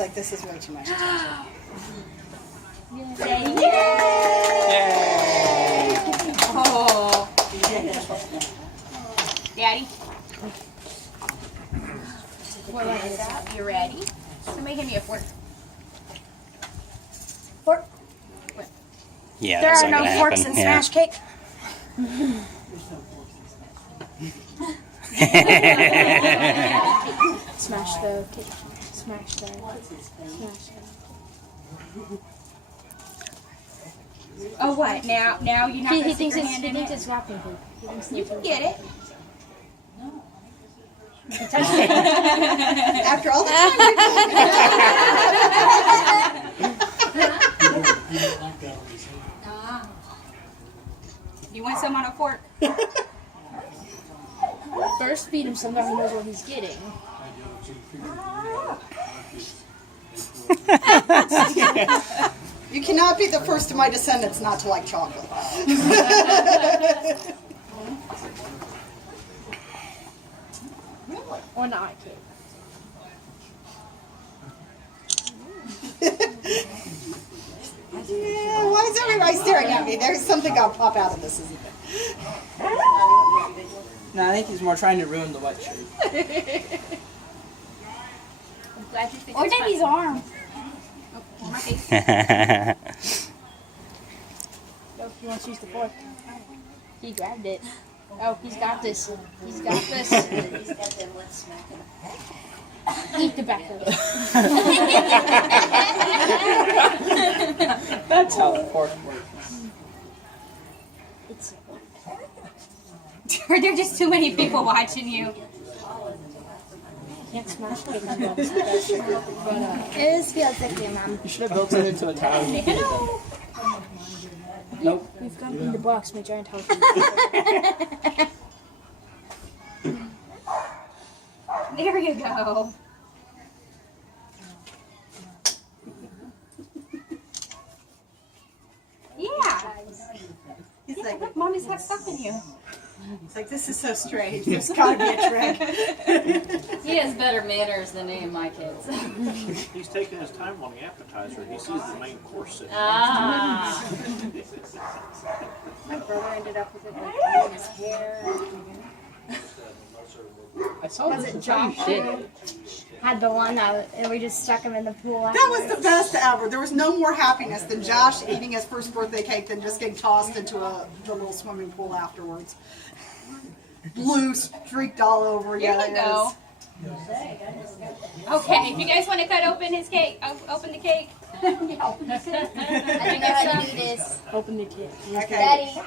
like, this is way too much. Say yay! Oh. Daddy? What is that? You ready? Somebody give me a fork. Fork? Yeah, There that's are not no gonna forks happen. in smash cake. Smash the cake. Smash the. Smash the. Oh, what? Now you're not He going to stick thinks your it's hand in it? wrapping paper. He thinks You it's can get it. After all the time You want some on a fork? First, feed him some that he knows what he's getting. You cannot be the first of my descendants not to like chocolate. Or not cake. Yeah, why is everybody staring at me? There's something gonna pop out of this, isn't there? No, I think he's more trying to ruin the white shirt. I'm glad you think Or it's Daddy's fun. arm. Oh, my face. Oh, he wants to use the fork. He grabbed it. Oh, he's got this. He's got this. Eat the back of it. That's how the fork works. It's There are just too many people watching you. can't smash cake on both sides. It feels like your mom. You should have built it into a tower. Hello. Nope. We've got in the box my giant house. There you go. Yeah. He's like, Look, Mommy's got stuff in you. it's like, this is so strange. There's gotta be a trick. He has better manners than any of my kids. He's taking his time on the appetizer. He sees the main course sitting. Ah. My brother ended up with it like in his hair. I saw Was this it is how you Josh shit. who had the one and we just stuck him in the pool? That was the best ever. There was no more happiness than Josh eating his first birthday cake than just getting tossed into the little swimming pool afterwards. Blue streaked all over. Here Yeah, you go. Okay, if you guys want to cut open his cake, open the cake. I don't know how to do this. Open the cake. Okay. Daddy.